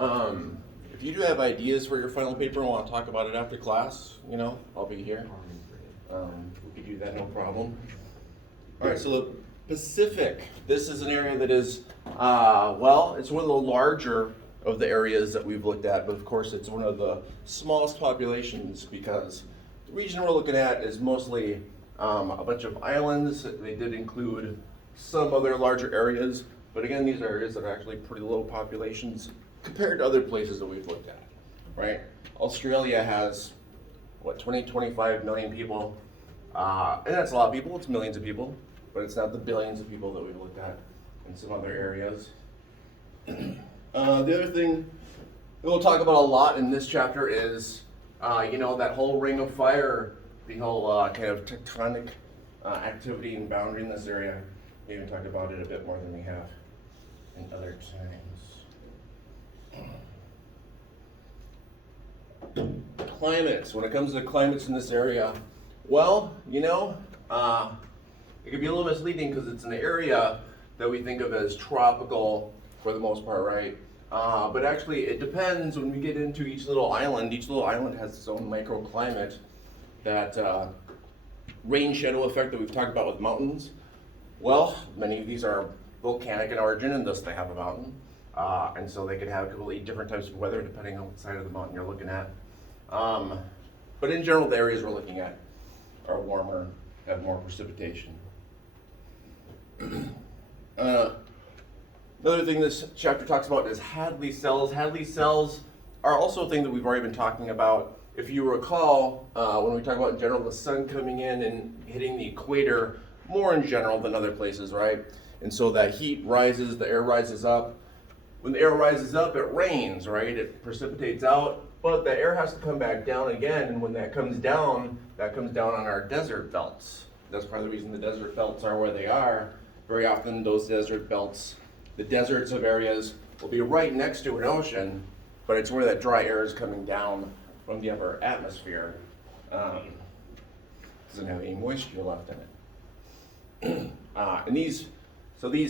If you do have ideas for your final paper and want to talk about it after class, I'll be here. We could do that, no problem. All right, so the Pacific. This is an area that is, it's one of the larger of the areas that we've looked at, but of course it's one of the smallest populations because the region we're looking at is mostly a bunch of islands. They did include some other larger areas, but again, these are areas that are actually pretty low populations compared to other places that we've looked at, right? Australia has, 20, 25 million people, and that's a lot of people, it's millions of people, but it's not the billions of people that we've looked at in some other areas. The other thing that we'll talk about a lot in this chapter is, that whole ring of fire, the whole kind of tectonic activity and boundary in this area. We even talk about it a bit more than we have in other times. Climates. When it comes to climates in this area, it could be a little misleading because it's an area that we think of as tropical for the most part, right? But actually, it depends when we get into each little island. Each little island has its own microclimate. That rain shadow effect that we've talked about with mountains. Well, many of these are volcanic in origin, and thus they have a mountain. And so they can have completely different types of weather depending on what side of the mountain you're looking at. But in general, the areas we're looking at are warmer, have more precipitation. Another thing this chapter talks about is Hadley cells. Hadley cells are also a thing that we've already been talking about. If you recall, when we talk about in general the sun coming in and hitting the equator more in general than other places, right? And so that heat rises, the air rises up. When the air rises up, it rains, right? It precipitates out, but the air has to come back down again, and when that comes down on our desert belts. That's part of the reason the desert belts are where they are. Very often those desert belts, the deserts of areas will be right next to an ocean, but it's where that dry air is coming down from the upper atmosphere. Doesn't have any moisture left in it. And these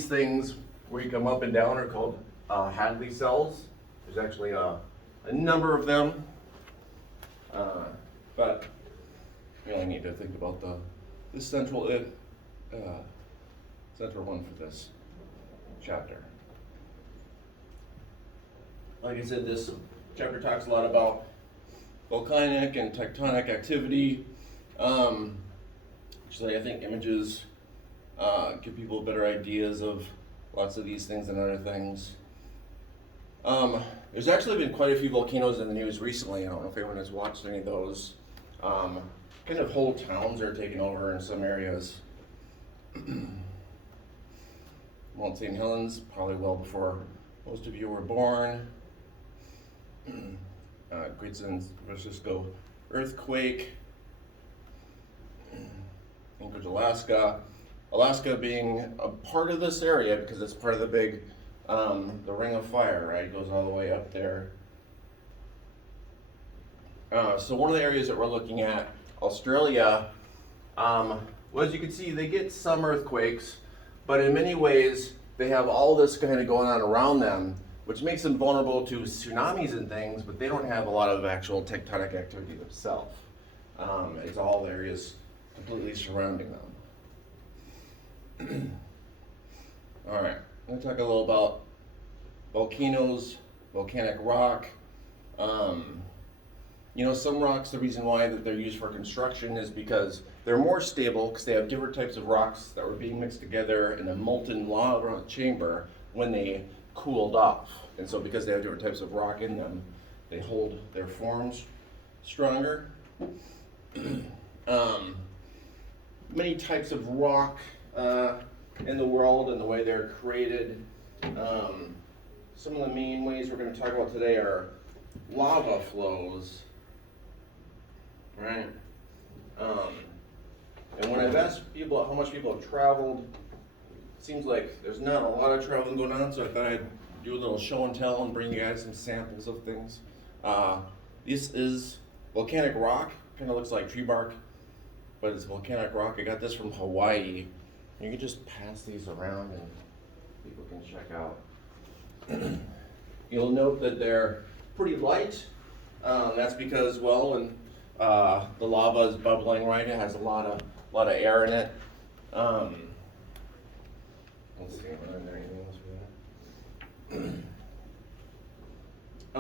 things where you come up and down are called Hadley cells. There's actually a number of them, but we only need to think about the central one for this chapter. Like I said, this chapter talks a lot about volcanic and tectonic activity. Actually, I think images give people better ideas of lots of these things and other things. There's actually been quite a few volcanoes in the news recently. I don't know if anyone has watched any of those. Kind of whole towns are taken over in some areas. Mount St. Helens, probably well before most of you were born. Great San Francisco earthquake. Anchorage, Alaska. Alaska being a part of this area because it's part of the big, the Ring of Fire, right? It goes all the way up there. So one of the areas that we're looking at, Australia, as you can see, they get some earthquakes, but in many ways, they have all this kind of going on around them, which makes them vulnerable to tsunamis and things, but they don't have a lot of actual tectonic activity themselves. It's all the areas completely surrounding them. All right, I'm going to talk a little about volcanoes, volcanic rock. Some rocks, the reason why that they're used for construction is because they're more stable because they have different types of rocks that were being mixed together in a molten lava chamber when they cooled off. And so because they have different types of rock in them, they hold their forms stronger. Many types of rock in the world and the way they're created. Some of the main ways we're going to talk about today are lava flows, right? And when I've asked people how much people have traveled, it seems like there's not a lot of traveling going on, so I thought I'd do a little show and tell and bring you guys some samples of things. This is volcanic rock, kind of looks like tree bark, but it's volcanic rock. I got this from Hawaii. You can just pass these around and people can check out. You'll note that they're pretty light. That's because, well, when the lava is bubbling, right, it has a lot of air in it. Let's see, is there anything else for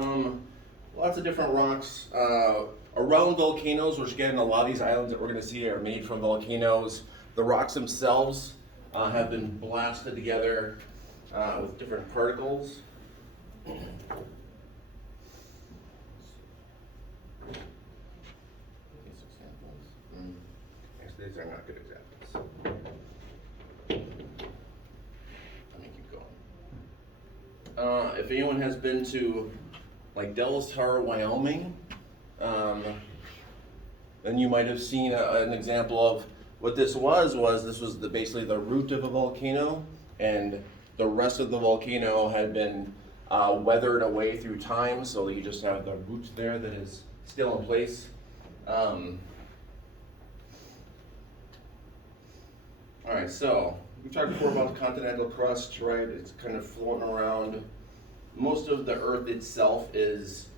that? Lots of different rocks around volcanoes, which again, a lot of these islands that we're going to see are made from volcanoes. The rocks themselves have been blasted together with different particles. These examples. Actually, these are not good examples. Let me keep going. If anyone has been to like Devil's Tower, Wyoming, then you might have seen an example of what this was this was basically the root of a volcano, and the rest of the volcano had been weathered away through time, so you just have the root there that is still in place. All right, so we talked before about the continental crust, right? It's kind of floating around. Most of the Earth itself is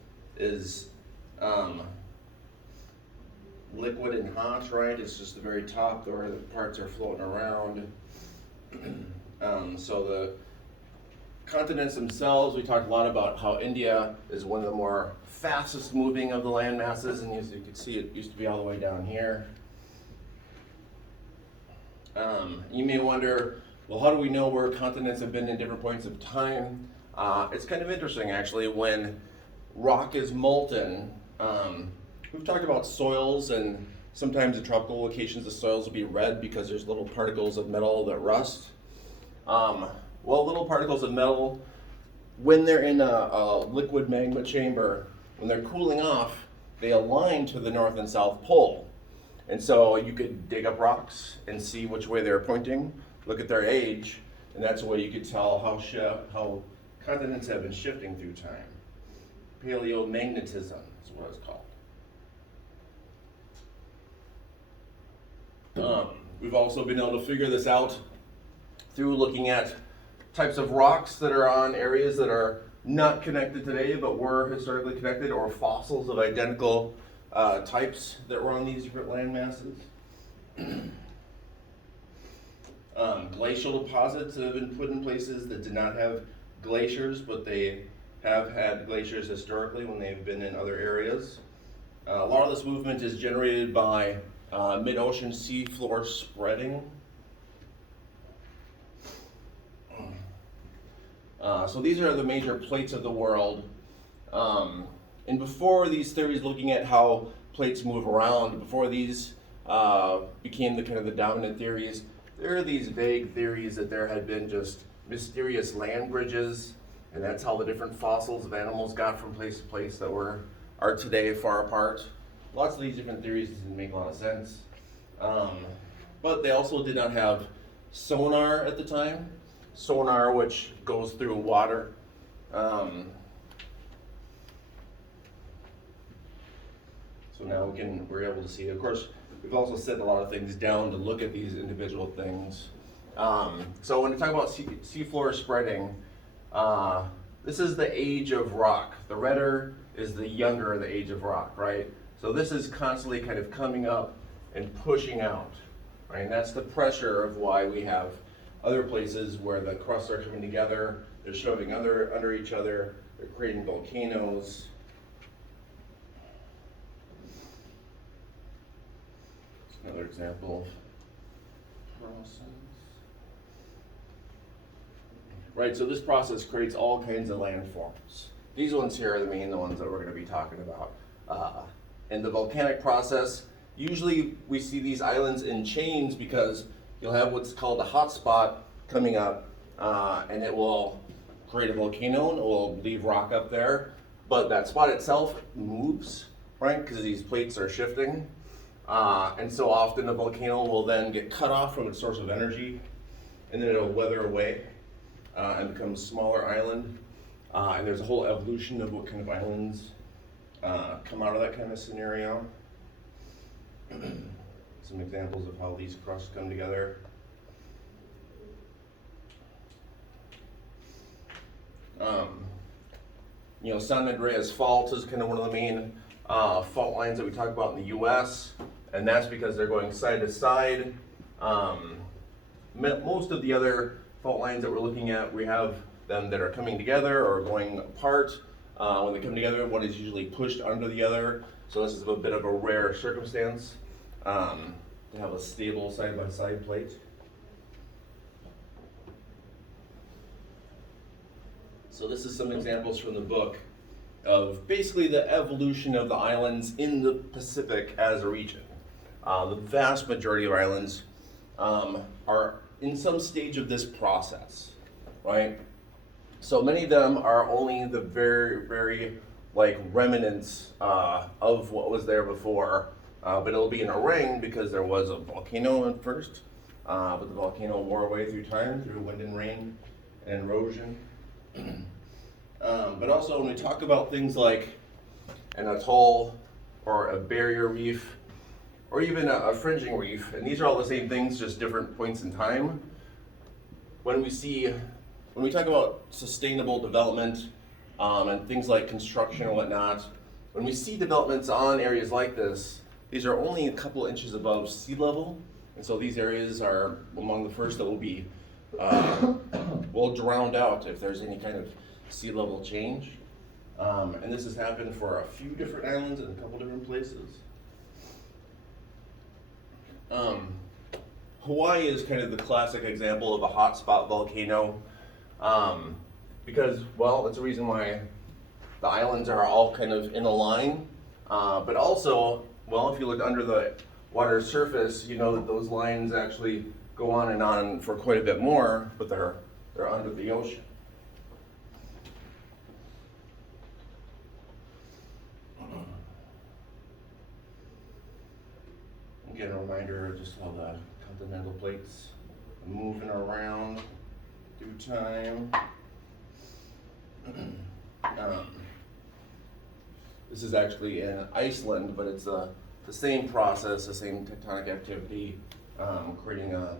liquid and hot, right? It's just the very top where the parts are floating around. So the continents themselves, we talked a lot about how India is one of the more fastest moving of the land masses, and as you can see, it used to be all the way down here. You may wonder, well, how do we know where continents have been in different points of time? It's kind of interesting, actually, when rock is molten. We've talked about soils, and sometimes in tropical locations the soils will be red because there's little particles of metal that rust. Well, little particles of metal, when they're in a liquid magma chamber, when they're cooling off, they align to the north and south pole. And so you could dig up rocks and see which way they're pointing, look at their age, and that's a way you could tell how continents have been shifting through time. Paleomagnetism is what it's called. We've also been able to figure this out through looking at types of rocks that are on areas that are not connected today but were historically connected, or fossils of identical types that were on these different land masses. Glacial deposits that have been put in places that did not have glaciers, but they have had glaciers historically when they've been in other areas. A lot of this movement is generated by mid-ocean seafloor spreading. So these are the major plates of the world. And before these theories looking at how plates move around, before these became the dominant theories, there are these vague theories that there had been just mysterious land bridges, and that's how the different fossils of animals got from place to place that are today far apart. Lots of these different theories didn't make a lot of sense. But they also did not have sonar at the time. Sonar, which goes through water. So now we're able to see. Of course, we've also set a lot of things down to look at these individual things. So when we talk about seafloor spreading, this is the age of rock. The redder is the younger the age of rock, right? So this is constantly kind of coming up and pushing out, right? And that's the pressure of why we have other places where the crusts are coming together, they're shoving under each other, they're creating volcanoes. Another example of process. Right, so this process creates all kinds of landforms. These ones here are the ones that we're going to be talking about. In the volcanic process, usually we see these islands in chains because you'll have what's called a hot spot coming up, and it will create a volcano and it will leave rock up there. But that spot itself moves, right, because these plates are shifting. And so often the volcano will then get cut off from its source of energy, and then it'll weather away and become a smaller island. And there's a whole evolution of what kind of islands come out of that kind of scenario. Some examples of how these crusts come together. San Andreas Fault is kind of one of the main fault lines that we talk about in the U.S., and that's because they're going side to side. Most of the other fault lines that we're looking at, we have them that are coming together or going apart. When they come together, one is usually pushed under the other, so this is a bit of a rare circumstance to have a stable side-by-side plate. So this is some examples from the book of basically the evolution of the islands in the Pacific as a region. The vast majority of islands are in some stage of this process, right? So many of them are only the very, very remnants of what was there before, but it'll be in a ring because there was a volcano at first, but the volcano wore away through time, through wind and rain and erosion. But also when we talk about things like an atoll or a barrier reef or even a fringing reef, and these are all the same things, just different points in time. When we talk about sustainable development and things like construction and whatnot, when we see developments on areas like this, these are only a couple inches above sea level, and so these areas are among the first that will be drowned out if there's any kind of sea level change. And this has happened for a few different islands in a couple different places. Hawaii is kind of the classic example of a hotspot volcano because, well, that's the reason why the islands are all kind of in a line. But also, well, if you look under the water surface, you know that those lines actually go on and on for quite a bit more, but they're under the ocean. Again, a reminder of just how the continental plates are moving around through time. This is actually in Iceland, but it's the same process, the same tectonic activity, creating a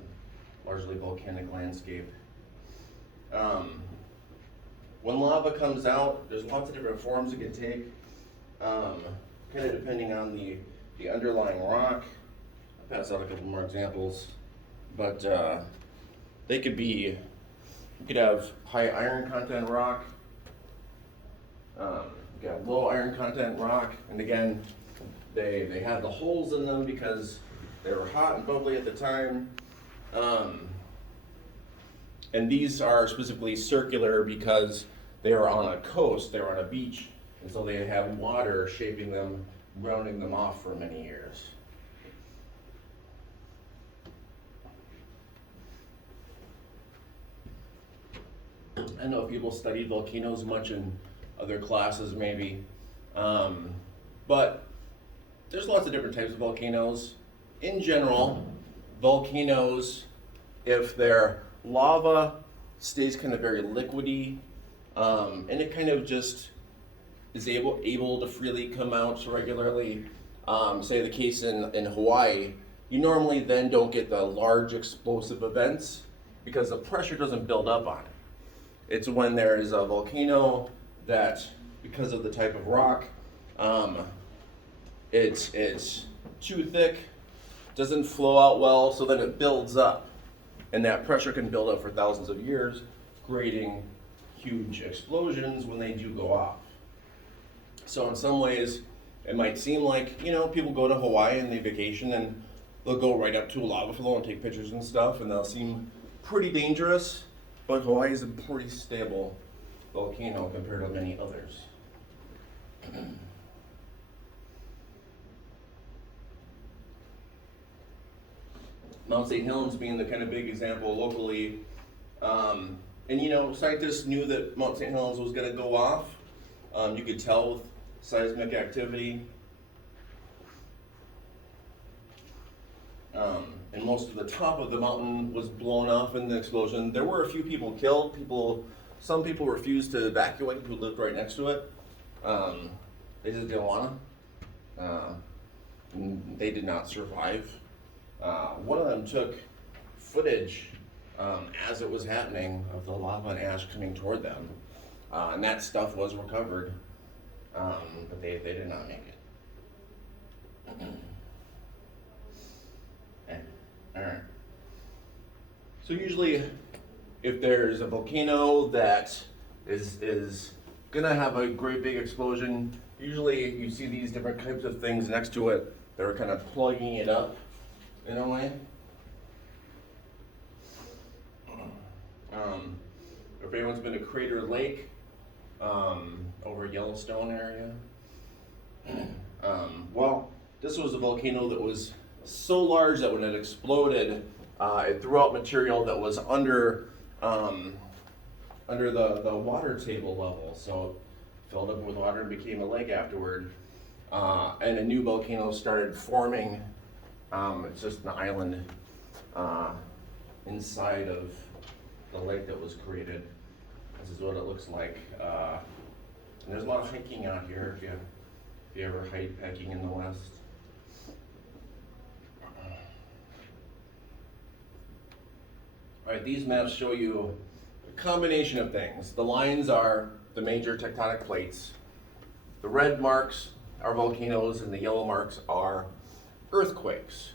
largely volcanic landscape. When lava comes out, there's lots of different forms it can take, kind of depending on the underlying rock. I'll pass out a couple more examples, but you could have high iron content rock, you got low iron content rock, and again, they had the holes in them because they were hot and bubbly at the time. And these are specifically circular because they are on a coast, they're on a beach, and so they have water shaping them, rounding them off for many years. I know people studied volcanoes much in other classes maybe, but there's lots of different types of volcanoes. In general, volcanoes, if their lava stays kind of very liquidy, and it kind of just is able to freely come out regularly, say the case in Hawaii, you normally then don't get the large explosive events because the pressure doesn't build up on it. It's when there is a volcano that, because of the type of rock, it's too thick, doesn't flow out well, so then it builds up. And that pressure can build up for thousands of years, creating huge explosions when they do go off. So in some ways, it might seem like, people go to Hawaii and they vacation and they'll go right up to a lava flow and take pictures and stuff, and they'll seem pretty dangerous, but Hawaii is a pretty stable volcano compared to many others. Mount St. Helens being the kind of big example locally. And scientists knew that Mount St. Helens was going to go off. You could tell with seismic activity. And most of the top of the mountain was blown off in the explosion. There were a few people killed. Some people refused to evacuate who lived right next to it. They just didn't want to. They did not survive. One of them took footage as it was happening of the lava and ash coming toward them. and that stuff was recovered, but they did not make it. Okay. All right. So usually, if there's a volcano that is gonna have a great big explosion, usually you see these different types of things next to it that are kind of plugging it up in a way. If anyone's been to Crater Lake, over Yellowstone area, well, this was a volcano that was so large that when it exploded, it threw out material that was under the water table level, so it filled up with water and became a lake afterward. And a new volcano started forming. It's just an island inside of the lake that was created. This is what it looks like. And there's a lot of hiking out here if you ever hiking in the West. All right, these maps show you a combination of things. The lines are the major tectonic plates. The red marks are volcanoes, and the yellow marks are earthquakes.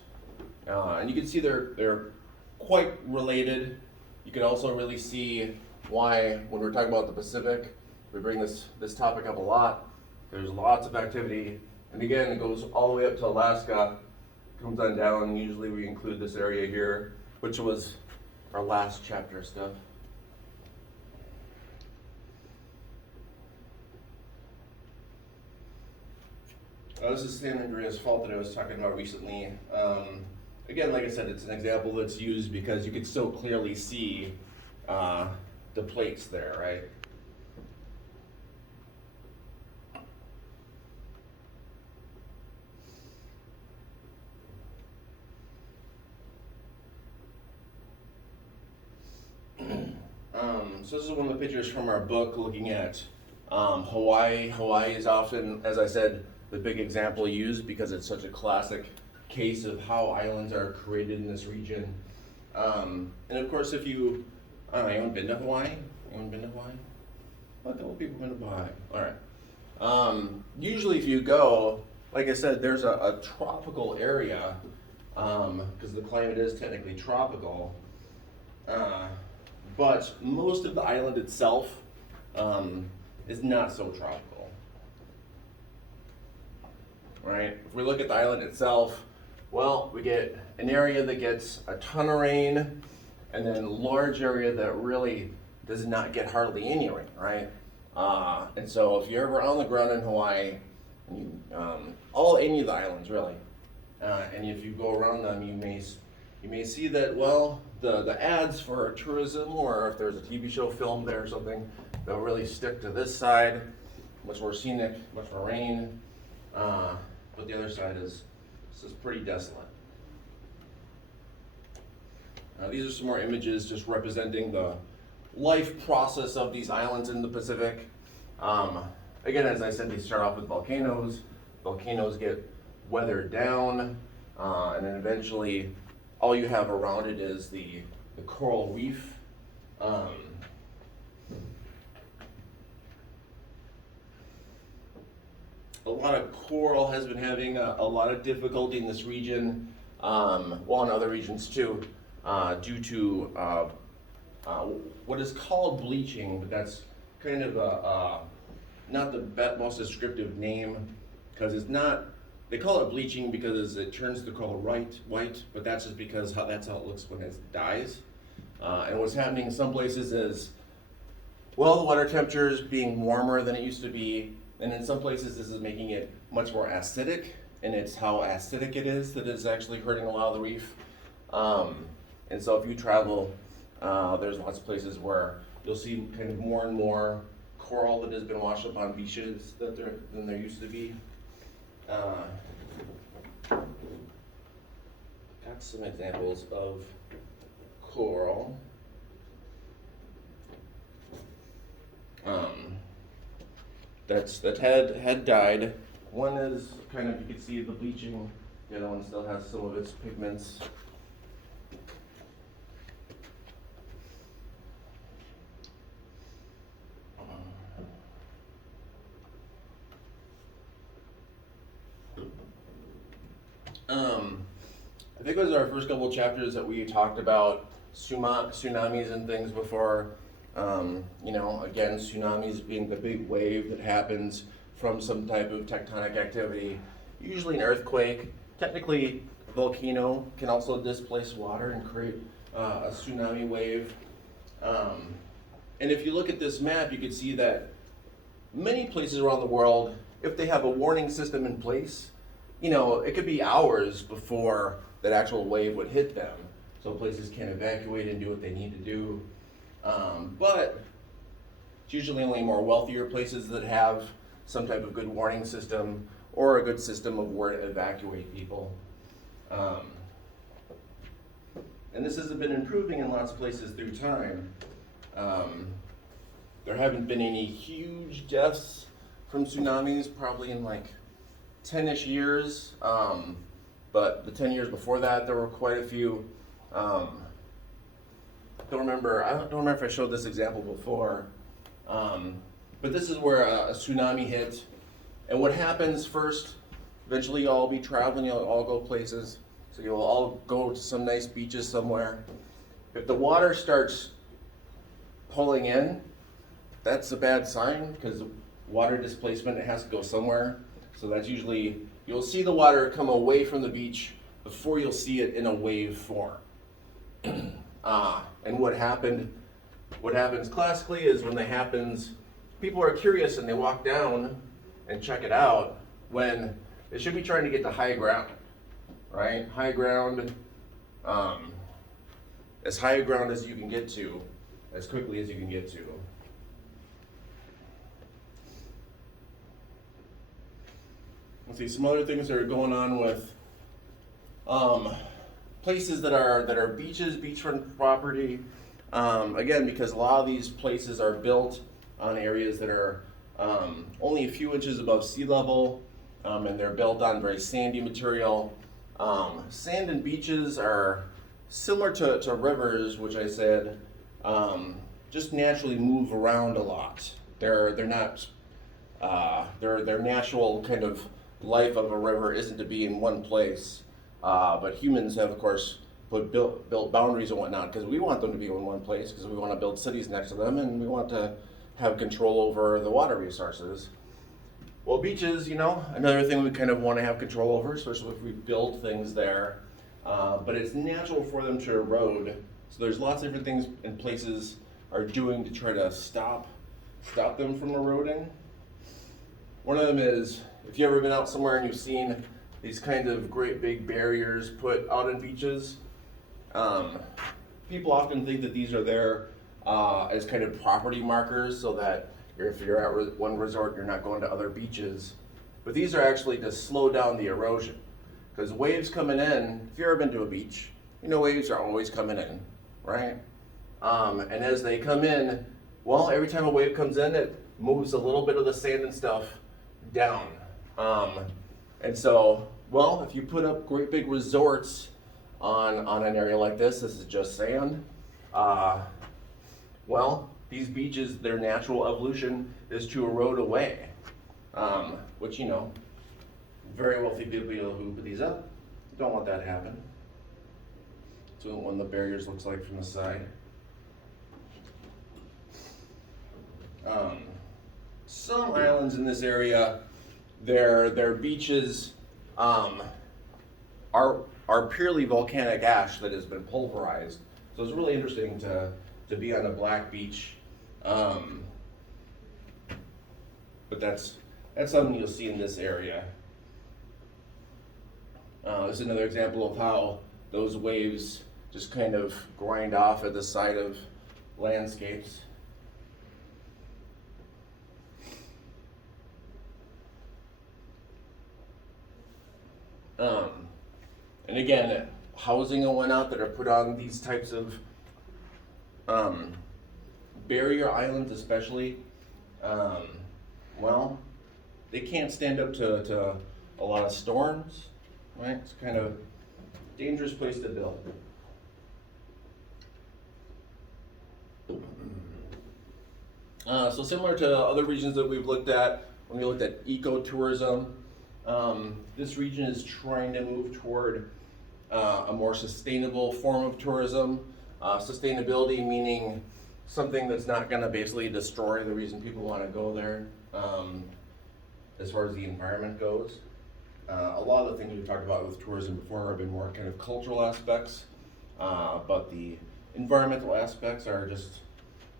And you can see they're quite related. You can also really see why, when we're talking about the Pacific, we bring this topic up a lot. There's lots of activity, and again, it goes all the way up to Alaska, comes on down. Usually we include this area here, which was our last chapter stuff. This is San Andreas Fault that I was talking about recently. Again, like I said, it's an example that's used because you can so clearly see the plates there, right? So this is one of the pictures from our book looking at Hawaii. Hawaii is often, as I said, the big example used because it's such a classic case of how islands are created in this region. And of course, if you, I don't know, anyone been to Hawaii? Anyone been to Hawaii? Well, a couple people been to Hawaii. All right. Usually if you go, like I said, there's a tropical area because the climate is technically tropical. But most of the island itself is not so tropical, right? If we look at the island itself, well, we get an area that gets a ton of rain, and then a large area that really does not get hardly any rain, right? And so if you're ever on the ground in Hawaii, and you, any of the islands really, and if you go around them, you may see that, well, the ads for tourism, or if there's a TV show filmed there or something, they'll really stick to this side, much more scenic, much more rain, but the other side is pretty desolate. These are some more images just representing the life process of these islands in the Pacific. Again, as I said, they start off with volcanoes. Volcanoes get weathered down, and then eventually all you have around it is the coral reef. A lot of coral has been having a lot of difficulty in this region, well, in other regions too, due to what is called bleaching, but that's kind of not the most descriptive name, because it's not. They call it bleaching because it turns the coral white, but that's just because that's how it looks when it dies. And what's happening in some places is, well, the water temperature is being warmer than it used to be, and in some places this is making it much more acidic, and it's how acidic it is that is actually hurting a lot of the reef. And so if you travel, there's lots of places where you'll see kind of more and more coral that has been washed up on beaches than there used to be. Got some examples of coral. That had died. One is kind of, you can see the bleaching. The other one still has some of its pigments. think it was our first couple chapters that we talked about tsunamis and things before. You know, again, tsunamis being the big wave that happens from some type of tectonic activity, usually an earthquake. Technically, a volcano can also displace water and create a tsunami wave. And if you look at this map, you can see that many places around the world, if they have a warning system in place, you know, it could be hours before that actual wave would hit them. So places can evacuate and do what they need to do. But it's usually only more wealthier places that have some type of good warning system or a good system of where to evacuate people. And this has been improving in lots of places through time. There haven't been any huge deaths from tsunamis, probably in like 10-ish years. But the 10 years before that, there were quite a few. I don't remember if I showed this example before. But this is where a tsunami hit. And what happens first, eventually you'll all be traveling, you'll all go places. So you'll all go to some nice beaches somewhere. If the water starts pulling in, that's a bad sign because water displacement, it has to go somewhere. So that's usually, you'll see the water come away from the beach before you'll see it in a wave form. And what happens classically is when that happens, people are curious and they walk down and check it out when they should be trying to get to high ground, right? High ground, as high ground as you can get to, as quickly as you can get to. Let's see, some other things that are going on with places that are beaches, beachfront property. Again, because a lot of these places are built on areas that are only a few inches above sea level, and they're built on very sandy material. Sand and beaches are similar to rivers, which I said just naturally move around a lot. They're not their natural kind of life of a river isn't to be in one place. But humans have, of course, built boundaries and whatnot because we want them to be in one place because we want to build cities next to them and we want to have control over the water resources. Well, beaches, you know, another thing we kind of want to have control over, especially if we build things there. But it's natural for them to erode. So there's lots of different things and places are doing to try to stop them from eroding. One of them is, if you've ever been out somewhere and you've seen these kind of great big barriers put out on beaches, people often think that these are there as kind of property markers so that if you're at one resort, you're not going to other beaches. But these are actually to slow down the erosion. Because waves coming in, if you've ever been to a beach, you know waves are always coming in, right? And as they come in, well, every time a wave comes in, it moves a little bit of the sand and stuff down. And so, well, if you put up great big resorts on an area like this is just sand, well, these beaches, their natural evolution is to erode away, which, you know, very wealthy people who put these up don't want that to happen. So what the barriers looks like from the side. Some islands in this area, their beaches are purely volcanic ash that has been pulverized. So it's really interesting to be on a black beach. But that's something you'll see in this area. This is another example of how those waves just kind of grind off at the side of landscapes. And again, housing and whatnot that are put on these types of barrier islands especially, well, they can't stand up to a lot of storms, right? It's kind of a dangerous place to build. So similar to other regions that we've looked at, when we looked at ecotourism, this region is trying to move toward a more sustainable form of tourism. Sustainability meaning something that's not going to basically destroy the reason people want to go there, as far as the environment goes. A lot of the things we've talked about with tourism before have been more kind of cultural aspects, but the environmental aspects are just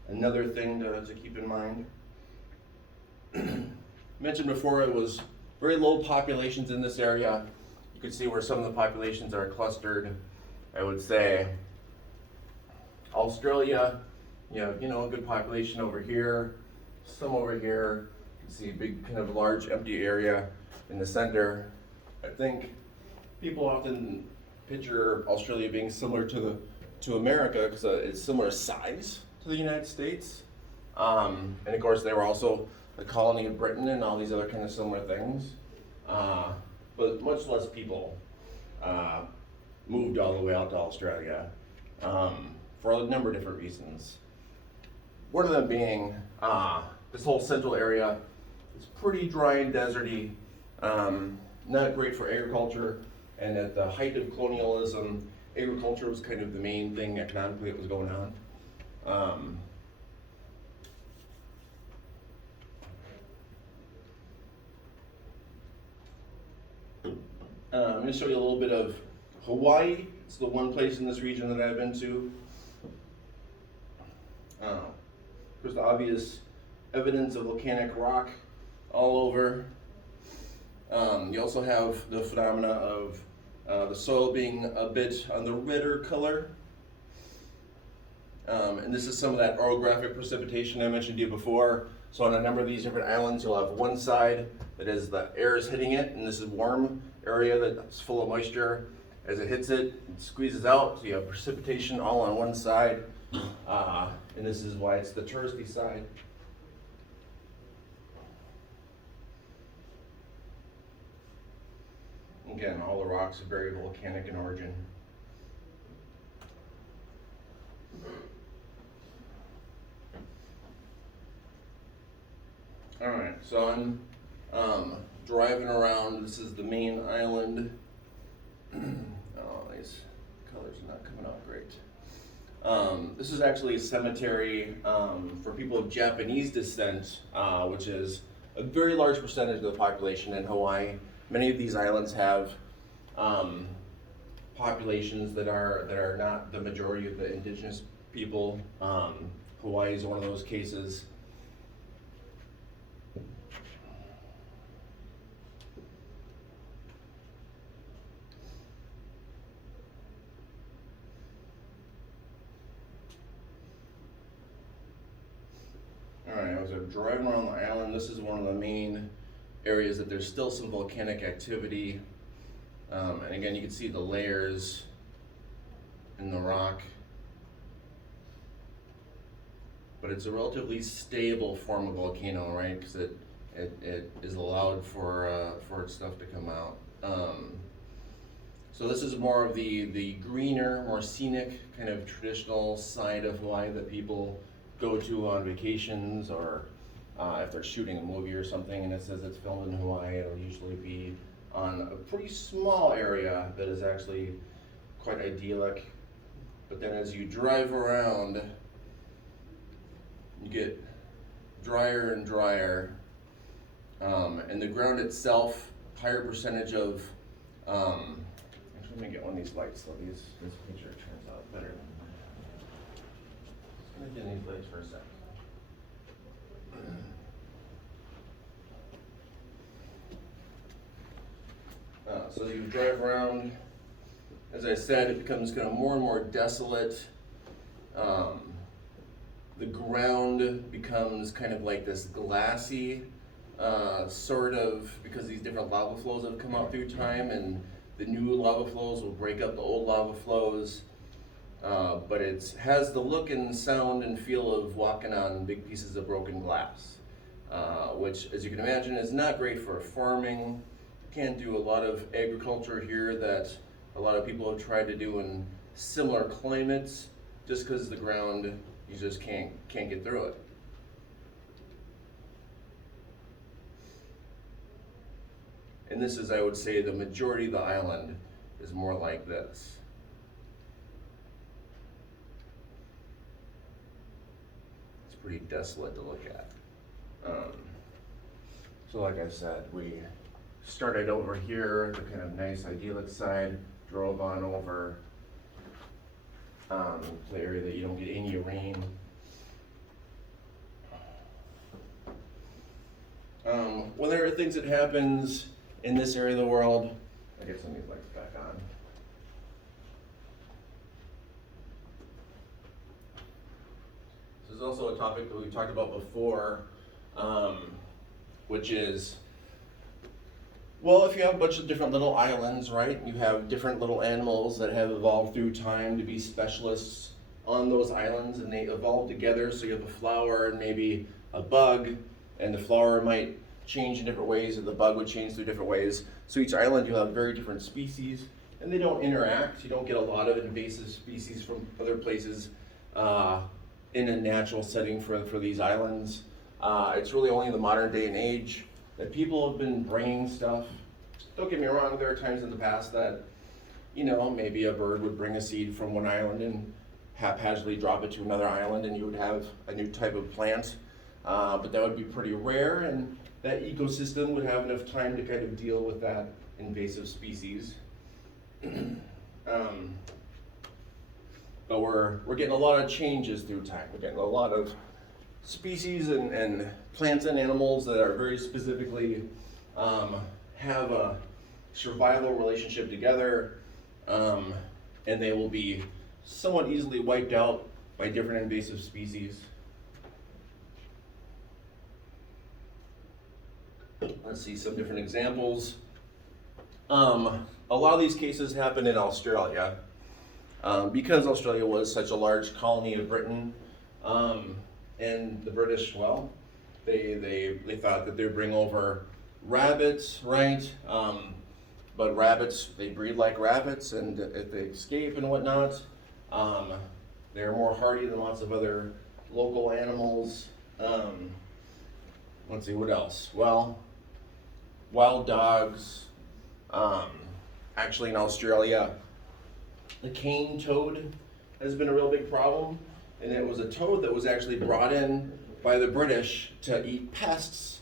another thing to keep in mind. Mentioned before, it was very low populations in this area. You can see where some of the populations are clustered. I would say Australia, you know, a good population over here, some over here. You can see a big kind of large empty area in the center. I think people often picture Australia being similar to America because it's similar size to the United States. And of course, they were also the colony of Britain and all these other kind of similar things. But much less people moved all the way out to Australia for a number of different reasons. One of them being this whole central area is pretty dry and deserty, not great for agriculture, and at the height of colonialism, agriculture was kind of the main thing economically that was going on. I'm going to show you a little bit of Hawaii. It's the one place in this region that I've been to. There's the obvious evidence of volcanic rock all over. You also have the phenomena of the soil being a bit on the redder color. And this is some of that orographic precipitation I mentioned to you before. So on a number of these different islands, you'll have one side that is the air is hitting it, and this is warm area that's full of moisture. As it hits it, it squeezes out, so you have precipitation all on one side. And this is why it's the touristy side. Again, all the rocks are very volcanic in origin. Alright, so I'm driving around. This is the main island. Oh, these colors are not coming out great. This is actually a cemetery for people of Japanese descent, which is a very large percentage of the population in Hawaii. Many of these islands have populations that are not the majority of the indigenous people. Hawaii is one of those cases. Alright, as I'm driving around the island, this is one of the main areas that there's still some volcanic activity. And again, you can see the layers in the rock. But it's a relatively stable form of volcano, right? Because it is allowed for its stuff to come out. So this is more of the greener, more scenic, kind of traditional side of Hawaii that people go to on vacations, or if they're shooting a movie or something and it says it's filmed in Hawaii, it'll usually be on a pretty small area that is actually quite idyllic. But then as you drive around, you get drier and drier, and the ground itself, higher percentage of, actually let me get one of these lights so this picture turns out better. Just gonna dim these lights for a sec. So you drive around, as I said, it becomes kind of more and more desolate. The ground becomes kind of like this glassy sort of, because these different lava flows have come out through time, and the new lava flows will break up the old lava flows. But it has the look and sound and feel of walking on big pieces of broken glass, which, as you can imagine, is not great for farming. Can't do a lot of agriculture here that a lot of people have tried to do in similar climates, just because the ground, you just can't get through it. And this is, I would say, the majority of the island. is more like this. It's pretty desolate to look at. So like I said, we started over here, the kind of nice idyllic side, drove on over to the area that you don't get any rain. One of the things that happens in this area of the world, I get some of these lights back on. This is also a topic that we talked about before, which is, well, if you have a bunch of different little islands, right? You have different little animals that have evolved through time to be specialists on those islands, and they evolve together. So you have a flower and maybe a bug, and the flower might change in different ways, and the bug would change through different ways. So each island, you'll have very different species, and they don't interact. You don't get a lot of invasive species from other places in a natural setting for these islands. It's really only in the modern day and age that people have been bringing stuff. Don't get me wrong, there are times in the past that, maybe a bird would bring a seed from one island and haphazardly drop it to another island, and you would have a new type of plant. But that would be pretty rare, and that ecosystem would have enough time to kind of deal with that invasive species. But we're getting a lot of changes through time. We're getting a lot of species and plants and animals that are very specifically have a survival relationship together, and they will be somewhat easily wiped out by different invasive species. Let's see some different examples. A lot of these cases happen in Australia because Australia was such a large colony of Britain, and the British, well, they thought that they'd bring over rabbits, right? But rabbits, they breed like rabbits, and if they escape and whatnot, they're more hardy than lots of other local animals. Let's see, what else? Well, wild dogs. Actually, in Australia, the cane toad has been a real big problem, and it was a toad that was actually brought in by the British to eat pests,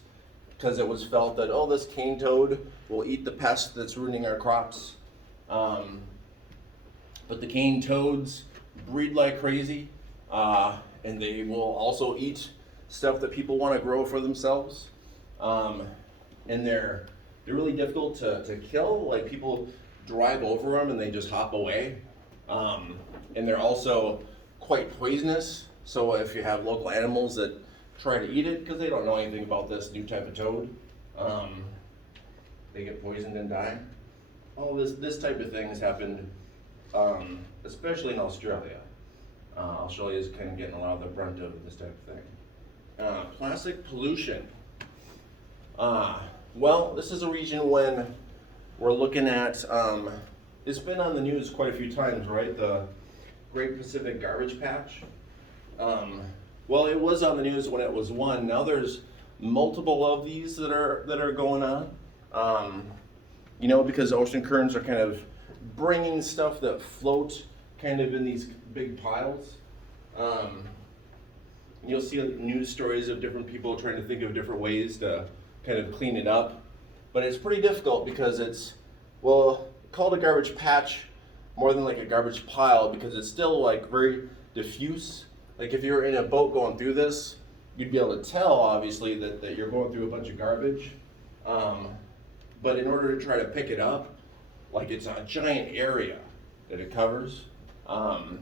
because it was felt that, oh, this cane toad will eat the pest that's ruining our crops. But the cane toads breed like crazy, and they will also eat stuff that people want to grow for themselves. And they're really difficult to kill. Like, people drive over them and they just hop away. And they're also quite poisonous. So if you have local animals that try to eat it, because they don't know anything about this new type of toad, they get poisoned and die. All this type of thing has happened, especially in Australia. Australia is kind of getting a lot of the brunt of this type of thing. Plastic pollution. Well, this is a region when we're looking at, it's been on the news quite a few times, right? The Great Pacific Garbage Patch. Well, it was on the news when it was one. Now there's multiple of these that are going on. Because ocean currents are kind of bringing stuff that float kind of in these big piles. You'll see news stories of different people trying to think of different ways to kind of clean it up. But it's pretty difficult because it's, well, called a garbage patch more than like a garbage pile, because it's still like very diffuse. Like if you're in a boat going through this, you'd be able to tell obviously that you're going through a bunch of garbage. But in order to try to pick it up, like it's a giant area that it covers. And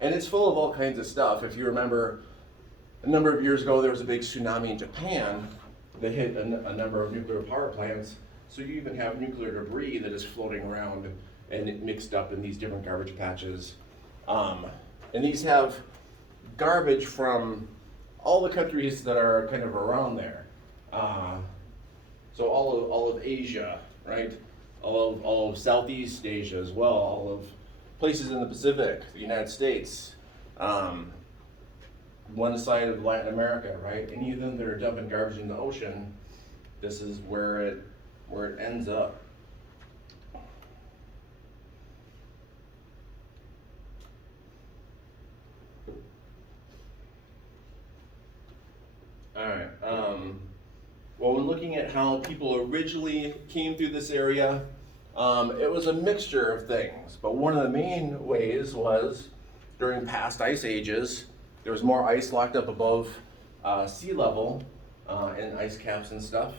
it's full of all kinds of stuff. If you remember, a number of years ago, there was a big tsunami in Japan that hit a number of nuclear power plants. So you even have nuclear debris that is floating around and it mixed up in these different garbage patches. And these have garbage from all the countries that are kind of around there. So all of Asia, right? All of Southeast Asia as well, all of places in the Pacific, the United States, one side of Latin America, right? Any of them that are dumping garbage in the ocean, this is where it ends up. Alright, well, when looking at how people originally came through this area, it was a mixture of things, but one of the main ways was during past ice ages, there was more ice locked up above sea level and ice caps and stuff.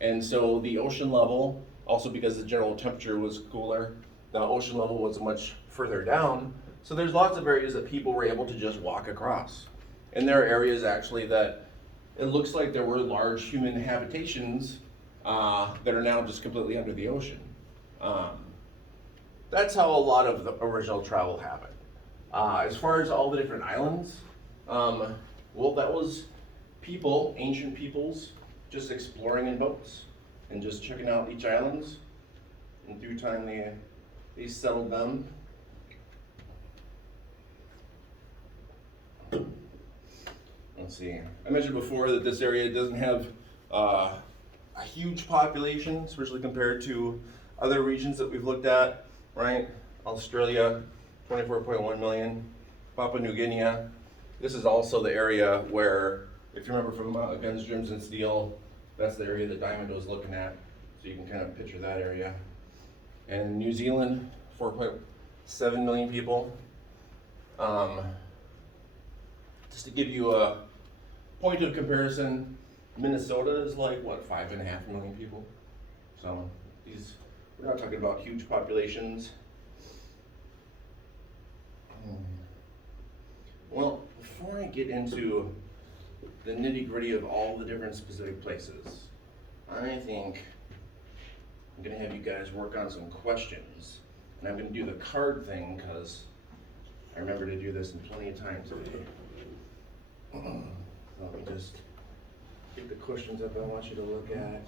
And so the ocean level, also because the general temperature was cooler, the ocean level was much further down. So there's lots of areas that people were able to just walk across. And there are areas actually that it looks like there were large human habitations that are now just completely under the ocean. That's how a lot of the original travel happened. As far as all the different islands, well, that was people, ancient peoples, just exploring in boats and just checking out each islands. And through time, they settled them. Let's see. I mentioned before that this area doesn't have a huge population, especially compared to other regions that we've looked at, right? Australia, 24.1 million. Papua New Guinea. This is also the area where, if you remember from Guns, Germs, and Steel, that's the area that Diamond was looking at. So you can kind of picture that area. And New Zealand, 4.7 million people. Just to give you a point of comparison, Minnesota is like, what, 5.5 million people? So we're not talking about huge populations. Well, before I get into the nitty-gritty of all the different specific places, I think I'm gonna have you guys work on some questions. And I'm gonna do the card thing because I remember to do this in plenty of time today. Let me just get the questions up I want you to look at.